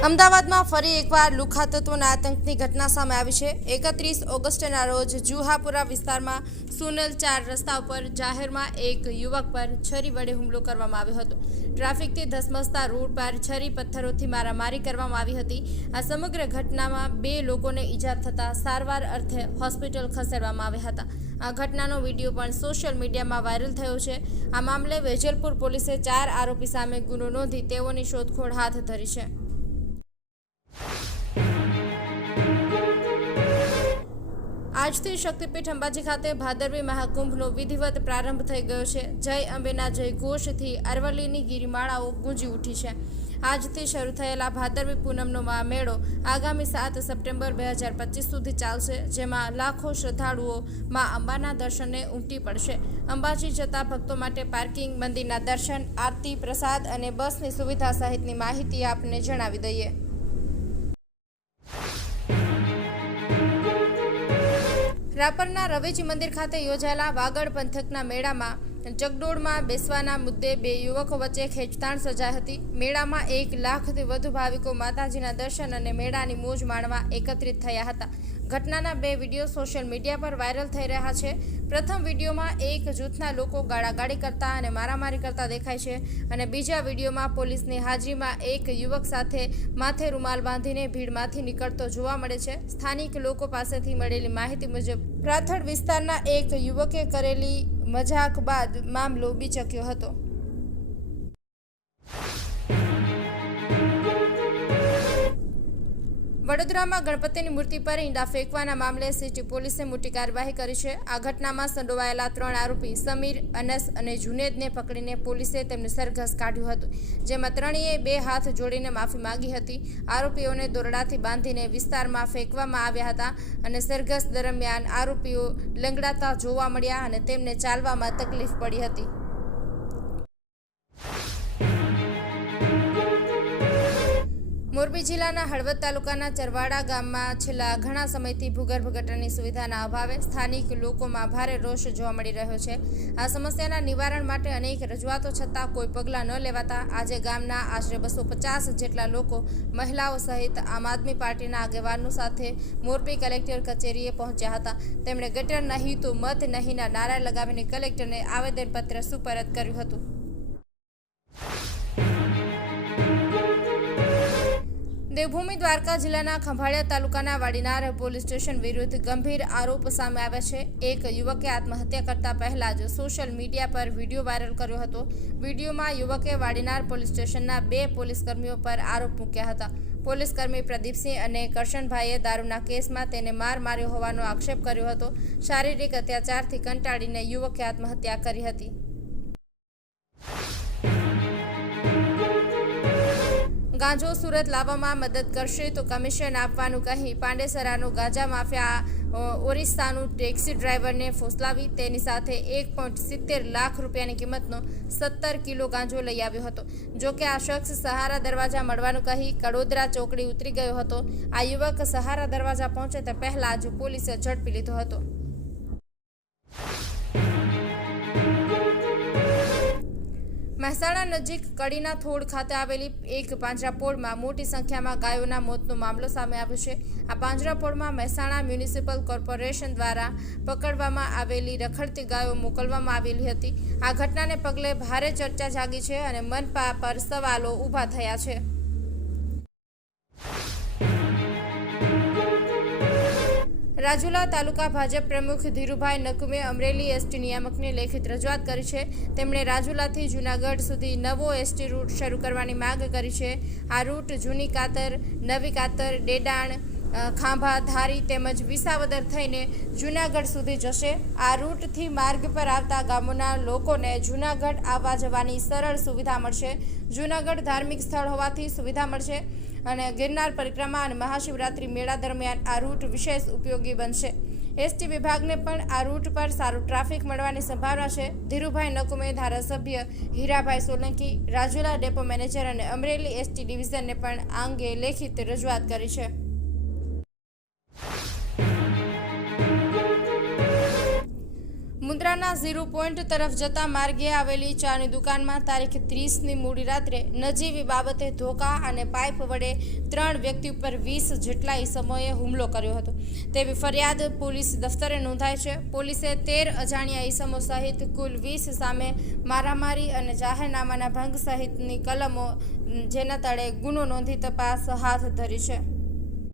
ફરી એકવાર લુખા તત્વોના આતંકની ઘટના સામે આવી છે. એકત્રીસ ઓગસ્ટના રોજ જુહાપુરા વિસ્તારમાં સુનલ ચાર રસ્તા ઉપર જાહેરમાં એક યુવક પર છરી વડે હુમલો કરવામાં આવ્યો હતો. ટ્રાફિકથી ધસમસતા રોડ પર છરી પથ્થરોથી મારામારી કરવામાં આવી હતી. આ સમગ્ર ઘટનામાં બે લોકોને ઈજા થતાં સારવાર અર્થે હોસ્પિટલ ખસેડવામાં આવ્યા હતા. આ ઘટનાનો વીડિયો પણ સોશિયલ મીડિયામાં વાયરલ થયો છે. આ મામલે વેજલપુર પોલીસે ચાર આરોપી સામે ગુનો નોંધી તેઓની શોધખોળ હાથ ધરી છે. આજથી શક્તિપીઠ અંબાજી ખાતે ભાદરવી મહાકુંભનો વિધિવત પ્રારંભ થઈ ગયો છે. જય અંબેના જય ઘોષથી અરવલ્લીની ગિરિમાળાઓ ગુંજી ઉઠી છે. આજથી શરૂ થયેલા ભાદરવી પૂનમનો આ મેળો આગામી સાત સપ્ટેમ્બર બે હજાર પચીસ સુધી ચાલશે, જેમાં લાખો શ્રદ્ધાળુઓ મા અંબાના દર્શને ઉમટી પડશે. અંબાજી જતા ભક્તો માટે પાર્કિંગ, મંદિરના દર્શન, આરતી, પ્રસાદ અને બસની સુવિધા સહિતની માહિતી આપને જણાવી દઈએ. રાપરના રવેજી મંદિર ખાતે યોજાયેલા વાગડ પંથકના મેળામાં જગડોળમાં બેસવાના મુદ્દે બે યુવકો વચ્ચે ખેંચતાણ સર્જાઈ હતી. મેળામાં એક લાખથી વધુ ભાવિકો માતાજીના દર્શન અને મેળાની મોજ માણવા એકત્રિત થયા હતા. ઘટનાના બે વીડિયો સોશિયલ મીડિયા પર વાયરલ થઈ રહ્યા છે. પ્રથમ વિડીયોમાં એક જૂથના લોકો ગાળાગાળી કરતા અને મારામારી કરતા દેખાય છે અને બીજા વિડીયોમાં પોલીસની હાજરીમાં એક યુવક સાથે માથે રૂમાલ બાંધીને ભીડમાંથી નીકળતો જોવા મળે છે. સ્થાનિક લોકો પાસેથી મળેલી માહિતી મુજબ પ્રાથડ વિસ્તારના એક યુવકે કરેલી મજાક બાદ મામલો બીચક્યો હતો. વડોદરામાં ગણપતિની મૂર્તિ પર ઈંડા ફેંકવાના મામલે સિટી પોલીસે મોટી કાર્યવાહી કરી છે. આ ઘટનામાં સંડોવાયેલા ત્રણ આરોપી સમીર, અનસ અને જુનેદને પકડીને પોલીસે તેમને સરઘસ કાઢ્યું હતું, જેમાં ત્રણેય બે હાથ જોડીને માફી માંગી હતી. આરોપીઓને દોરડાથી બાંધીને વિસ્તારમાં ફેંકવામાં આવ્યા હતા અને સરઘસ દરમિયાન આરોપીઓ લંગડાતા જોવા મળ્યા અને તેમને ચાલવામાં તકલીફ પડી હતી. મોરબી જિલ્લાના હળવદ તાલુકાના ચરવાડા ગામમાં છેલ્લા ઘણા સમયથી ભૂગર્ભ ગટરની સુવિધાના અભાવે સ્થાનિક લોકોમાં ભારે રોષ જોવા મળી રહ્યો છે. આ સમસ્યાના નિવારણ માટે અનેક રજૂઆતો છતાં કોઈ પગલાં ન લેવાતા આજે ગામના આશરે બસો પચાસ જેટલા લોકો મહિલાઓ સહિત આમ આદમી પાર્ટીના આગેવાનો સાથે મોરબી કલેક્ટર કચેરીએ પહોંચ્યા હતા. તેમણે ગટર નહીં તો મત નહીંના નારા લગાવીને કલેક્ટરને આવેદનપત્ર સુપરત કર્યું હતું. દેવભૂમિ દ્વારકા જિલ્લાના ખંભાળિયા તાલુકાના વાડીનાર પોલીસ સ્ટેશન વિરુદ્ધ ગંભીર આરોપ સામે આવ્યા છે. એક યુવકે આત્મહત્યા કરતા પહેલા જ સોશિયલ મીડિયા પર વીડિયો વાયરલ કર્યો હતો. વિડીયોમાં યુવકે વાડીનાર પોલીસ સ્ટેશનના બે પોલીસકર્મીઓ પર આરોપ મૂક્યા હતા. પોલીસકર્મી પ્રદીપસિંહ અને કરશનભાઈએ દારૂના કેસમાં તેને માર માર્યો હોવાનો આક્ષેપ કર્યો હતો. શારીરિક અત્યાચારથી કંટાળીને યુવકે આત્મહત્યા કરી હતી. ગાંજો સુરત લાવવામાં મદદ કરશે તો કમિશન આપવાનું કહી પાંડેસરાનો ગાંજા માફિયા ઓરિસ્સાનું ટેક્સી ડ્રાઈવરને ફોસલાવી તેની સાથે એક પોઈન્ટ સિત્તેર લાખ રૂપિયાની કિંમતનો સત્તર કિલો ગાંજો લઈ આવ્યો હતો. જો કે આ શખ્સ સહારા દરવાજા મળવાનું કહી કડોદરા ચોકડી ઉતરી ગયો હતો. આ યુવક સહારા દરવાજા પહોંચે તે પહેલાં જ પોલીસે ઝડપી લીધો હતો. મહેસાણા નજીક કડીના થોડ ખાતે આવેલી એક પાંજરાપોળમાં મોટી સંખ્યામાં ગાયોના મોતનો મામલો સામે આવ્યો છે. આ પાંજરાપોળમાં મહેસાણા મ્યુનિસિપલ કોર્પોરેશન દ્વારા પકડવામાં આવેલી રખડતી ગાયો મોકલવામાં આવેલી હતી. આ ઘટનાને પગલે ભારે ચર્ચા જાગી છે અને મનપા પર સવાલો ઊભા થયા છે. રાજુલા તાલુકા ભાજપ પ્રમુખ ધીરુભાઈ નકુમે અમરેલી એસટી નિયામકને લેખિત રજૂઆત કરી છે. તેમણે રાજુલાથી જૂનાગઢ સુધી નવો એસટી રૂટ શરૂ કરવાની માંગ કરી છે. આ રૂટ જૂની કાતર, નવી કાતર, ડેડાણ ખાંભા, ધારી તેમજ વિસાવદર થઈને જૂનાગઢ સુધી જશે. આ રૂટથી માર્ગ પર આવતા ગામોના લોકોને જૂનાગઢ આવવા જવાની સરળ સુવિધા મળશે. જૂનાગઢ ધાર્મિક સ્થળ હોવાથી સુવિધા મળશે. અને ગિરનાર પરિક્રમા અને મહાશિવરાત્રિ મેળા દરમિયાન આ રૂટ વિશેષ ઉપયોગી બનશે. એસટી વિભાગને પણ આ રૂટ પર સારું ટ્રાફિક મળવાની સંભાવના છે. ધીરુભાઈ નકુમે ધારાસભ્ય હીરાભાઈ સોલંકી, રાજુલા ડેપો મેનેજર અને અમરેલી એસટી ડિવિઝનને પણ આ અંગે લેખિત રજૂઆત કરી છે. મુન્દ્રાના ઝીરો પોઈન્ટ તરફ જતા માર્ગે આવેલી ચાની દુકાનમાં તારીખ ત્રીસની મોડી રાત્રે નજીવી બાબતે ધોકા અને પાઇપ વડે ત્રણ વ્યક્તિ ઉપર વીસ જેટલા ઈસમોએ હુમલો કર્યો હતો. તેવી ફરિયાદ પોલીસ દફતરે નોંધાઈ છે. પોલીસે તેર અજાણ્યા ઈસમો સહિત કુલ વીસ સામે મારામારી અને જાહેરનામાના ભંગ સહિતની કલમો જેના તળે ગુનો નોંધી તપાસ હાથ ધરી છે.